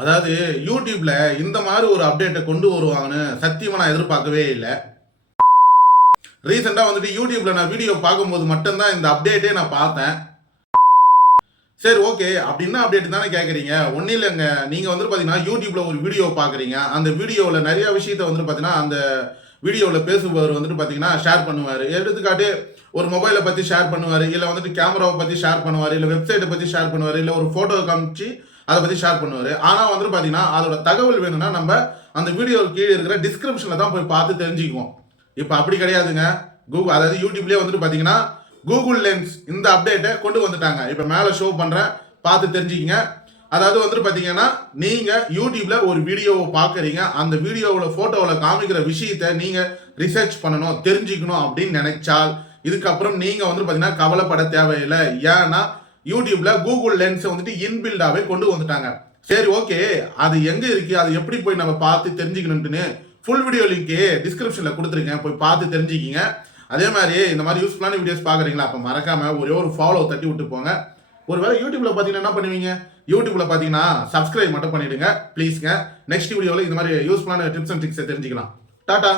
அதாவது யூடியூப்ல இந்த மாதிரி ஒரு அப்டேட்டை கொண்டு வருவாங்கன்னு சத்தியமா நான் எதிர்பார்க்கவே இல்லை. ரீசெண்டாக வந்துட்டு யூடியூப்ல நான் வீடியோ பார்க்கும்போது மட்டும்தான் இந்த அப்டேட்டே நான் பார்த்தேன். சரி ஓகே, அப்படின்னா அப்டேட் தானே கேட்குறீங்க. ஒன்றும் இல்லைங்க, நீங்கள் வந்துட்டு பார்த்தீங்கன்னா யூடியூப்ல ஒரு வீடியோ பார்க்குறீங்க. அந்த வீடியோவில் நிறைய விஷயத்த வந்துட்டு பார்த்தீங்கன்னா அந்த வீடியோவில் பேசுபவர் வந்துட்டு பார்த்தீங்கன்னா ஷேர் பண்ணுவார். எடுத்துக்காட்டு ஒரு மொபைலை பற்றி ஷேர் பண்ணுவார், இல்லை வந்துட்டு கேமராவை பற்றி ஷேர் பண்ணுவார், இல்லை வெப்சைட்டை பற்றி ஷேர் பண்ணுவார், இல்லை ஒரு ஃபோட்டோ காமிச்சு அதை பற்றி ஷேர் பண்ணுவார். ஆனால் வந்துட்டு பார்த்தீங்கன்னா அதோட தகவல் வேணும்னா நம்ம அந்த வீடியோ கீழே இருக்கிற டிஸ்கிரிப்ஷனில் தான் போய் பார்த்து தெரிஞ்சுக்குவோம். இப்போ அப்படி கிடையாதுங்க. கூகுள், அதாவது யூடியூப்லேயே வந்துட்டு பார்த்தீங்கன்னா கூகுள் லென்ஸ் இந்த அப்டேட்டை கொண்டு வந்துட்டாங்க. இப்போ மேலே ஷோ பண்ணுறேன், பார்த்து தெரிஞ்சுக்கிங்க. அதாவது வந்துட்டு பார்த்தீங்கன்னா நீங்கள் யூடியூப்ல ஒரு வீடியோவை பார்க்குறீங்க, அந்த வீடியோவில் ஃபோட்டோவில் காமிக்கிற விஷயத்தை நீங்கள் ரிசர்ச் பண்ணணும், தெரிஞ்சுக்கணும் அப்படின்னு நினைச்சால் இதுக்கப்புறம் நீங்கள் வந்துட்டு பார்த்தீங்கன்னா கவலைப்பட தேவையில்லை. ஏன்னா யூடியூப்ல கூகுள் லென்ஸை வந்துட்டு இன்பில்டாகவே கொண்டு வந்துட்டாங்க. சரி ஓகே, அது எங்கே இருக்குது, அது எப்படி போய் நம்ம பார்த்து தெரிஞ்சுக்கணுன்ட்டுன்னு ஃபுல் வீடியோ லிங்க்கு டிஸ்கிரிப்ஷனில் கொடுத்துருக்கேன், போய் பார்த்து தெரிஞ்சுக்கிங்க. அதே மாதிரி இந்த மாதிரி யூஸ்ஃபுல்லான வீடியோஸ் பார்க்குறீங்களா, அப்போ மறக்காம ஒரே ஒரு ஃபாலோ தட்டி விட்டு போங்க. ஒருவேளை யூடியூப்ல பார்த்தீங்கன்னா என்ன பண்ணுவீங்க, யூடியூப்ல பார்த்தீங்கன்னா சப்ஸ்கிரைப் மட்டும் பண்ணிடுங்க ப்ளீஸ்ங்க. நெக்ஸ்ட் வீடியோவில் இந்த மாதிரி யூஸ்ஃபுல்லான டிப்ஸ் அண்ட் ட்ரிக்ஸை தெரிஞ்சுக்கலாம். டாடா.